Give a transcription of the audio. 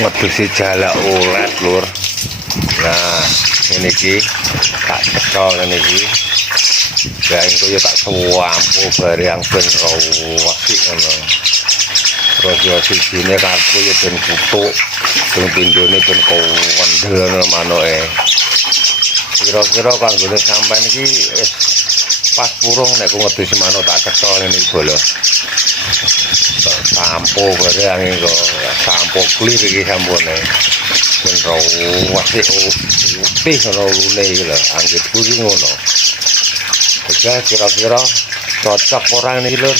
ngedusi jala ulet lur. Nah ini ki tak cekal ini ki ya itu ya tak suampu barang ben rawasik ngono. Terus ya sijine kartu ya ben kutuk ben pindone ben kawendel ngono manoke. Kira-kira kanggone sampean iki wis pas purung nek ku ngedusi manuk tak cekal ngene iki bolo. Sampo barang iki kok sampo clear iki sampone. Ben rawasik putih ngono lune iki lho, anggitku iki ngono. Oke, kira-kira cocok orang ini lur.